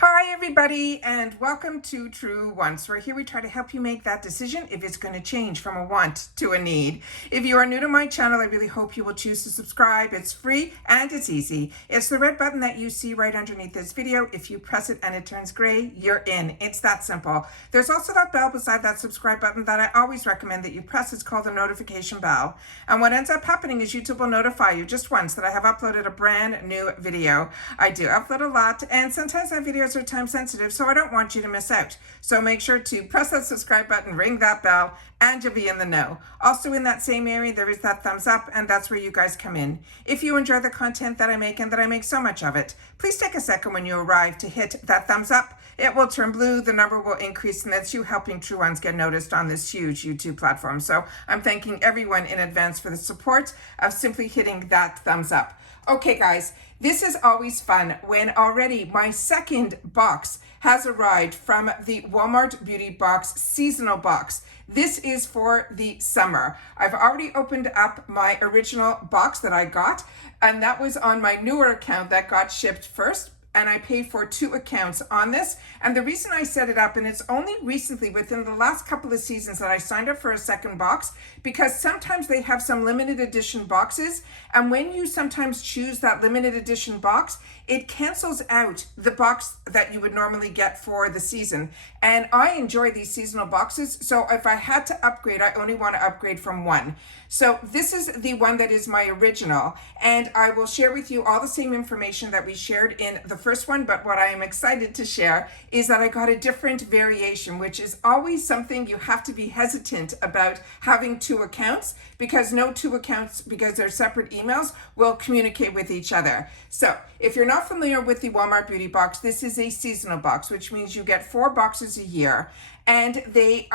Hi everybody, and welcome to True Wants, where here we try to help you make that decision if it's going to change from a want to a need. If you are new to my channel, I really hope you will choose to subscribe. It's free and it's easy. It's the red button that you see right underneath this video. If you press it and it turns gray, you're in. It's that simple. There's also that bell beside that subscribe button that I always recommend that you press. It's called the notification bell. And what ends up happening is YouTube will notify you just once that I have uploaded a brand new video. I do upload a lot, and sometimes that videos are time sensitive, so I don't want you to miss out. So make sure to press that subscribe button, ring that bell, and you'll be in the know. Also in that same area, there is that thumbs up, and that's where you guys come in. If you enjoy the content that I make and that I make so much of it, please take a second when you arrive to hit that thumbs up. It will turn blue, the number will increase, and that's you helping True Ones get noticed on this huge YouTube platform. So I'm thanking everyone in advance for the support of simply hitting that thumbs up. Okay guys, this is always fun when already my second box has arrived from the Walmart Beauty Box seasonal box. This is for the summer. I've already opened up my original box that I got, and that was on my newer account that got shipped first. And I paid for 2 accounts on this. And the reason I set it up, and it's only recently within the last couple of seasons that I signed up for a second box, because sometimes they have some limited edition boxes. And when you sometimes choose that limited edition box, it cancels out the box that you would normally get for the season. And I enjoy these seasonal boxes. So if I had to upgrade, I only want to upgrade from one. So this is the one that is my original. And I will share with you all the same information that we shared in the first one, but what I am excited to share is that I got a different variation, which is always something you have to be hesitant about having 2 accounts, because no 2 accounts, because they're separate emails, will communicate with each other. So if you're not familiar with the Walmart Beauty Box, this is a seasonal box, which means you get 4 boxes a year, and they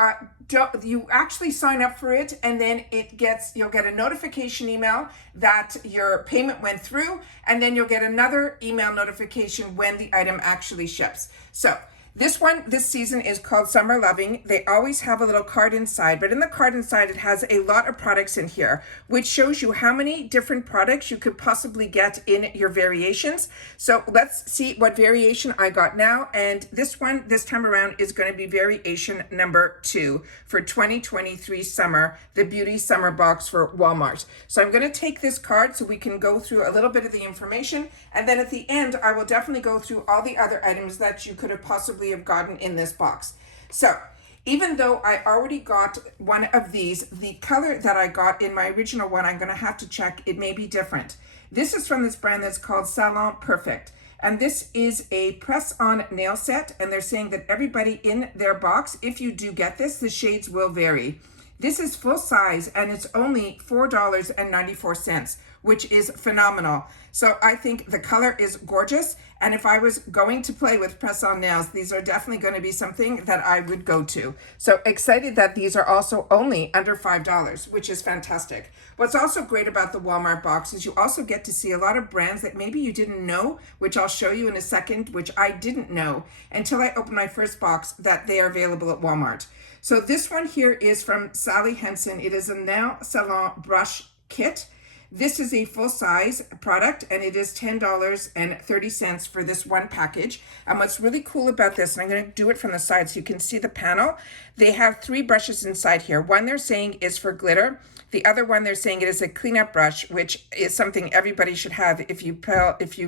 you actually sign up for it, and then you'll get a notification email that your payment went through, and then you'll get another email notification when the item actually ships. So this one, this season, is called Summer Loving. They always have a little card inside, but in the card inside, it has a lot of products in here, which shows you how many different products you could possibly get in your variations. So let's see what variation I got now. And this one, this time around, is going to be variation number 2 for 2023 summer, the Beauty Summer Box for Walmart. So I'm going to take this card so we can go through a little bit of the information. And then at the end, I will definitely go through all the other items that you could have possibly have gotten in this box. So even though I already got one of these, the color that I got in my original one, I'm going to have to check. It may be different. This is from this brand that's called Salon Perfect. And this is a press-on nail set. And they're saying that everybody in their box, if you do get this, the shades will vary. This is full size, and it's only $4.94, which is phenomenal. So I think the color is gorgeous. And if I was going to play with press-on nails, these are definitely going to be something that I would go to. So excited that these are also only under $5, which is fantastic. What's also great about the Walmart box is you also get to see a lot of brands that maybe you didn't know, which I'll show you in a second, which I didn't know until I opened my first box, that they are available at Walmart. So this one here is from Sally Hansen. It is a nail salon brush kit. This is a full-size product, and it is $10.30 for this one package. And what's really cool about this, and I'm going to do it from the side so you can see the panel, they have 3 brushes inside here. One they're saying is for glitter. The other one they're saying it is a cleanup brush, which is something everybody should have if you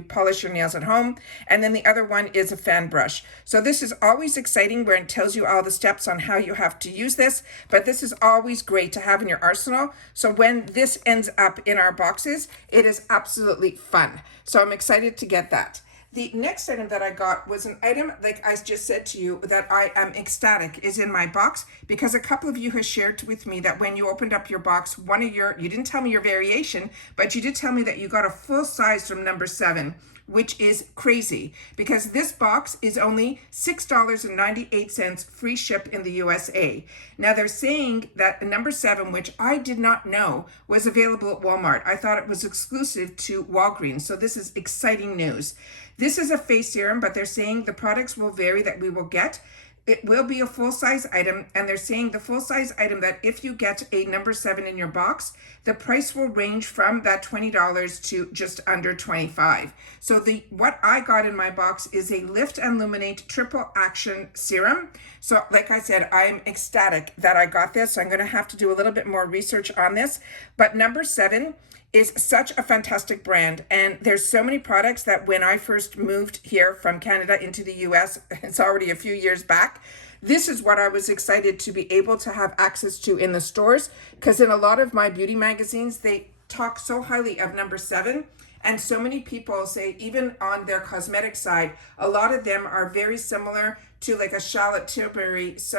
polish your nails at home. And then the other one is a fan brush. So this is always exciting where it tells you all the steps on how you have to use this, but this is always great to have in your arsenal. So when this ends up in our boxes, it is absolutely fun. So I'm excited to get that. The next item that I got was an item, like I just said to you, that I am ecstatic is in my box, because a couple of you have shared with me that when you opened up your box, you didn't tell me your variation, but you did tell me that you got a full size from number 7, which is crazy, because this box is only $6.98 free ship in the USA. Now they're saying that number 7, which I did not know was available at Walmart. I thought it was exclusive to Walgreens. So this is exciting news. This is a face serum, but they're saying the products will vary that we will get. It will be a full-size item, and they're saying the full-size item that if you get a number 7 in your box, the price will range from that $20 to just under $25. So what I got in my box is a Lift and Illuminate Triple Action Serum. So like I said, I'm ecstatic that I got this. So I'm going to have to do a little bit more research on this. But number 7 is such a fantastic brand, and there's so many products that when I first moved here from Canada into the US, it's already a few years back, this is what I was excited to be able to have access to in the stores, because in a lot of my beauty magazines, they talk so highly of number 7. And so many people say, even on their cosmetic side, a lot of them are very similar to like a Charlotte Tilbury's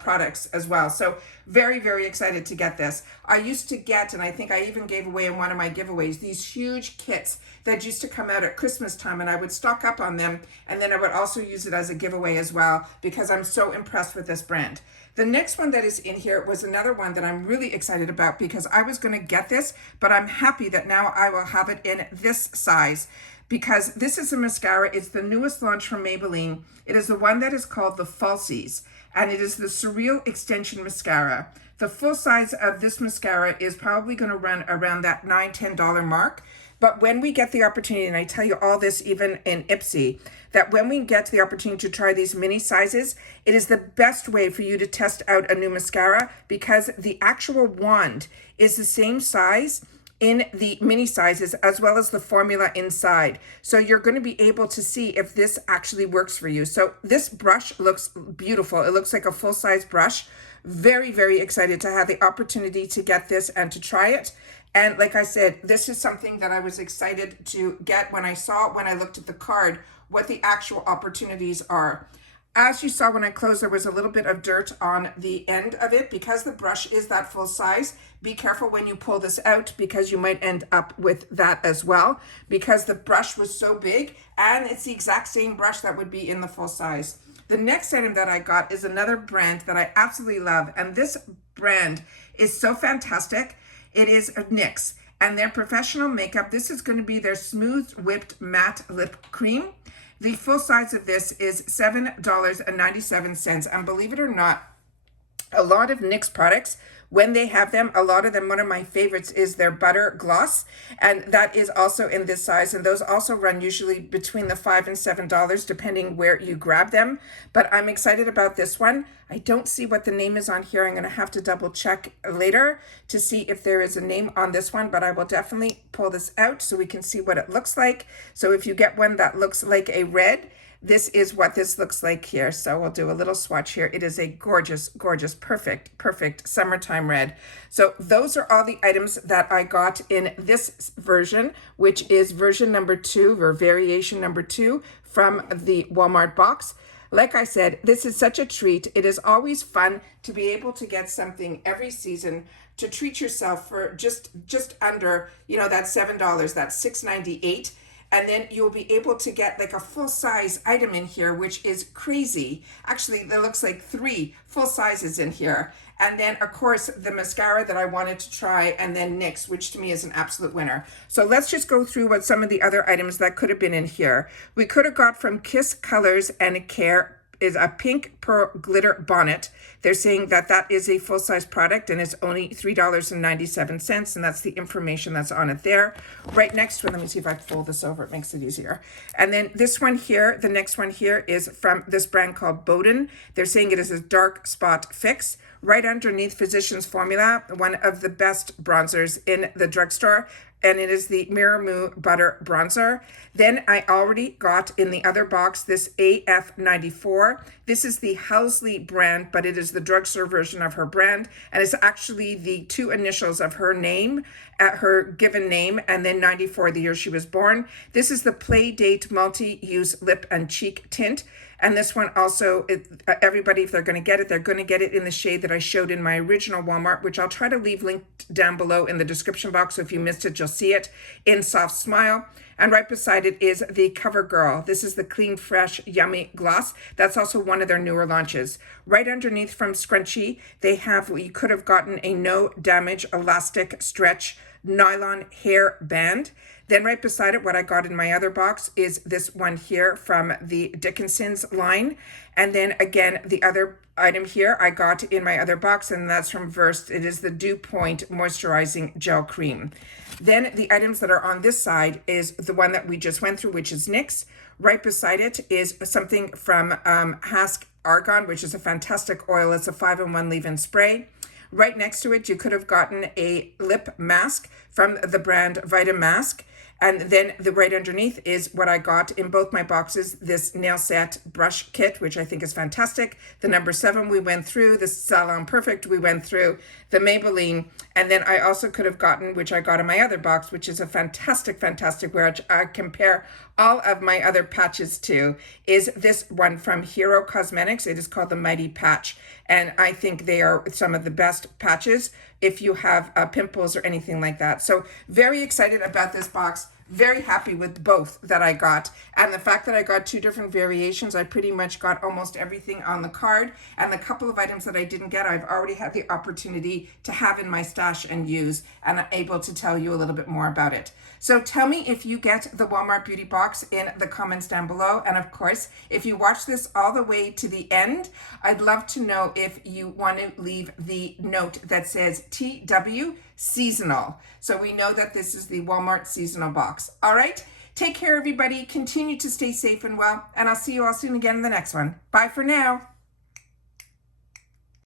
products as well. So very, very excited to get this. I used to get, and I think I even gave away in one of my giveaways, these huge kits that used to come out at Christmas time, and I would stock up on them, and then I would also use it as a giveaway as well, because I'm so impressed with this brand. The next one that is in here was another one that I'm really excited about, because I was going to get this, but I'm happy that now I will have it in this size, because this is a mascara. It's the newest launch from Maybelline. It is the one that is called the Falsies, and it is the Surreal Extension Mascara. The full size of this mascara is probably going to run around that $9-10 mark. But when we get the opportunity, and I tell you all this even in Ipsy, that when we get the opportunity to try these mini sizes, it is the best way for you to test out a new mascara, because the actual wand is the same size in the mini sizes as well as the formula inside. So you're going to be able to see if this actually works for you. So this brush looks beautiful. It looks like a full-size brush. Very, very excited to have the opportunity to get this and to try it. And like I said, this is something that I was excited to get when I saw, when I looked at the card, what the actual opportunities are. As you saw when I closed, there was a little bit of dirt on the end of it. Because the brush is that full size, be careful when you pull this out, because you might end up with that as well, because the brush was so big, and it's the exact same brush that would be in the full size. The next item that I got is another brand that I absolutely love, and this brand is so fantastic. It is NYX, and their professional makeup. This is going to be their Smooth Whipped Matte Lip Cream. The full size of this is $7.97. And believe it or not, a lot of NYX products, when they have them, a lot of them, one of my favorites is their Butter Gloss. And that is also in this size. And those also run usually between the $5 and $7, depending where you grab them. But I'm excited about this one. I don't see what the name is on here. I'm going to have to double check later to see if there is a name on this one, but I will definitely pull this out so we can see what it looks like. So if you get one that looks like a red, this is what this looks like here. So we'll do a little swatch here. It is a gorgeous, gorgeous, perfect summertime red. So those are all the items that I got in this version, which is version number 2 or variation number 2 from the Walmart box. Like I said, this is such a treat. It is always fun to be able to get something every season to treat yourself for just under, that $7, that's $6.98. And then you'll be able to get like a full size item in here, which is crazy. Actually, there looks like 3 full sizes in here. And then of course the mascara that I wanted to try, and then NYX, which to me is an absolute winner. So let's just go through what some of the other items that could have been in here. We could have got from Kiss Colors and Care is a pink pearl glitter bonnet. They're saying that that is a full-size product and it's only $3.97, and that's the information that's on it there. Right next to it, let me see if I can fold this over, it makes it easier. And then this one here, the next one here is from this brand called Boden. They're saying it is a dark spot fix. Right underneath Physicians Formula, one of the best bronzers in the drugstore, and it is the Miramu Butter Bronzer. Then I already got in the other box this AF94. This is the Housley brand, but it is the drugstore version of her brand, and it's actually the 2 initials of her name, her given name, and then 94, the year she was born. This is the Playdate Multi-Use Lip and Cheek Tint. And this one also, everybody, if they're going to get it, they're going to get it in the shade that I showed in my original Walmart, which I'll try to leave linked down below in the description box. So if you missed it, you'll see it in Soft Smile. And right beside it is the CoverGirl. This is the Clean Fresh Yummy Gloss. That's also one of their newer launches. Right underneath from Scrunchie, they have what you could have gotten, a no damage elastic stretch nylon hair band. Then right beside it, what I got in my other box is this one here from the Dickinson's line. And then again, the other item here I got in my other box, and that's from Versed. It is the Dew Point Moisturizing Gel Cream. Then the items that are on this side is the one that we just went through, which is NYX. Right beside it is something from Hask Argan, which is a fantastic oil. It's a 5-in-1 leave-in spray. Right next to it, you could have gotten a lip mask from the brand Vitamask. And then right underneath is what I got in both my boxes, this nail set brush kit, which I think is fantastic. The number 7 we went through, the Salon Perfect we went through, the Maybelline. And then I also could have gotten, which I got in my other box, which is a fantastic, fantastic, which I compare all of my other patches to, is this one from Hero Cosmetics. It is called the Mighty Patch. And I think they are some of the best patches if you have pimples or anything like that. So very excited about this box. Very happy with both that I got. And the fact that I got 2 different variations, I pretty much got almost everything on the card. And the couple of items that I didn't get, I've already had the opportunity to have in my stash and use, and I'm able to tell you a little bit more about it. So tell me if you get the Walmart Beauty Box in the comments down below. And of course, if you watch this all the way to the end, I'd love to know if you want to leave the note that says TW Seasonal. So we know that this is the Walmart seasonal box. All right, take care, everybody. Continue to stay safe and well, and I'll see you all soon again in the next one. Bye for now.